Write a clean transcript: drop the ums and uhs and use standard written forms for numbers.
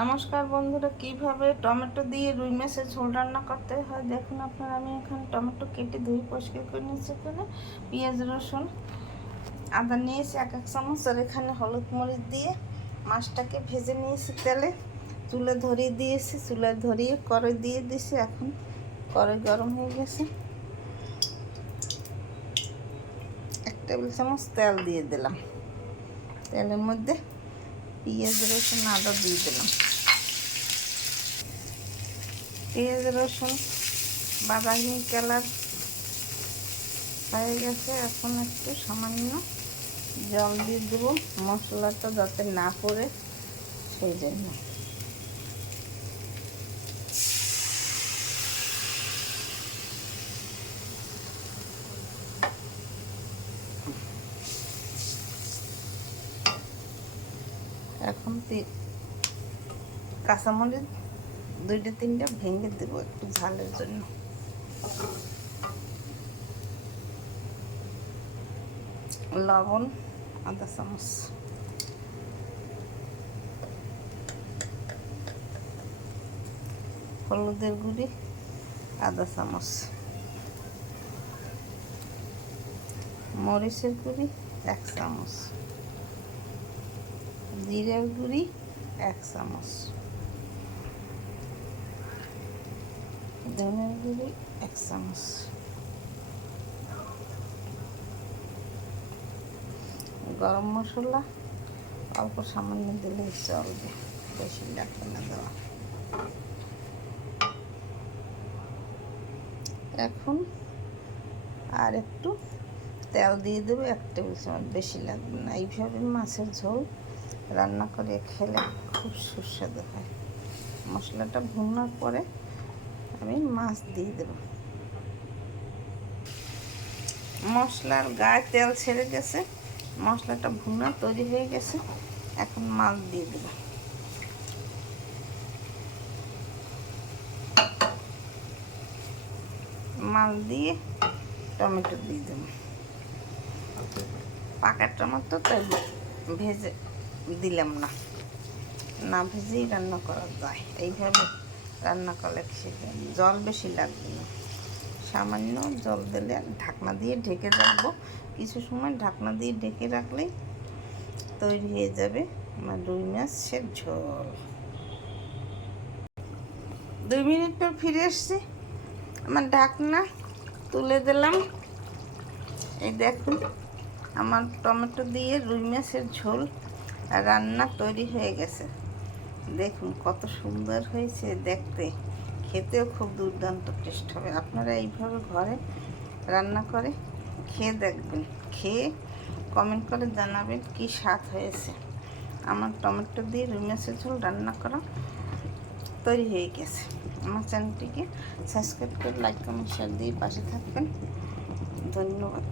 নমস্কার বন্ধুরা, কিভাবে টমেটো দিয়ে রুই মাছের ঝোল রান্না করতে হয় দেখুন আপনারা। আমি এখানে টমেটো কেটে ধুয়ে পরিষ্কার করে নিয়েছি। এখানে পেঁয়াজ রসুন আদা নিয়েছি 1 চামচ, আর এখানে হলুদ মরিচ দিয়ে মাছটাকে ভেজে নিয়েছি তেলে। চুলে ধরিয়ে দিয়েছি, চুলে ধরিয়ে কড়াই দিয়ে দিয়েছি। এখন কড়াই গরম হয়ে গেছে, 1 টেবিল চামচ তেল দিয়ে দিলাম। তেলের মধ্যে পেঁয়াজ রসুন আদা দিয়ে দিলাম। পেঁয়াজ রসুন বাদামি কালার হয়ে গেছে। এখন একটু সামান্য জল দিয়ে দেবো, মশলাটা যাতে না পড়ে সেই জন্য। এখন কাঁচামরিচ 2-3টা ভেঙে দেবো একটু ঝালের জন্য। লবণ 1/2 চামচ, হলুদের গুঁড়ি 1/2 চামচ, মরিচের গুঁড়ি 1 চামচ, জিরার গুঁড়ি 1 চামচ, ধনের গুঁড়ি 1 চামচ, গরম মশলা অল্প সামান্য দিলেই চলবে, বেশি লাগবে না দেওয়া। এখন আর একটু তেল দিয়ে দেবো 1 টেবিল চামচ, বেশি লাগবে না। এইভাবে মাছের ঝোল রান্না করে খেলে খুব সুস্বাদু হয়। মশলাটা ভুনার পরে আমি মাছ দিয়ে দেব। মশলার গায়ে তেল ছেড়ে গেছে, মশলাটা ভুনা তৈরি হয়ে গেছে। এখন মাছ দিয়ে দেব। মাছ দিয়ে টমেটো দিয়ে দেব। পাকা টমেটো তাই ভেজে দিলাম না, না ভেজেই রান্না করা যায়। এইভাবে রান্না করলে জল বেশি লাগবে না, সামান্য জল দিলে ঢাকনা দিয়ে ঢেকে রাখবো। কিছু সময় ঢাকনা দিয়ে ঢেকে রাখলেই তৈরি হয়ে যাবে আমার রুই মাছের ঝোল। 2 মিনিট পর ফিরে এসছি, আমার ঢাকনা তুলে দিলাম। এই দেখুন আমার টমেটো দিয়ে রুই মাছের ঝোল রান্না তৈরি হয়ে গেছে। দেখুন কত সুন্দর হয়েছে দেখতে, খেতেও খুব দুর্দান্ত টেস্ট হবে। আপনারা এইভাবে ঘরে রান্না করে খেয়ে দেখবেন, খেয়ে কমেন্ট করে জানাবেন কি স্বাদ হয়েছে। আমার টমেটো দিয়ে রুই মাছের ঝোল রান্না করা তৈরি হয়ে গেছে। আমার চ্যানেলটিকে সাবস্ক্রাইব করে লাইক কমেন্ট শেয়ার দিয়ে পাশে থাকবেন। ধন্যবাদ।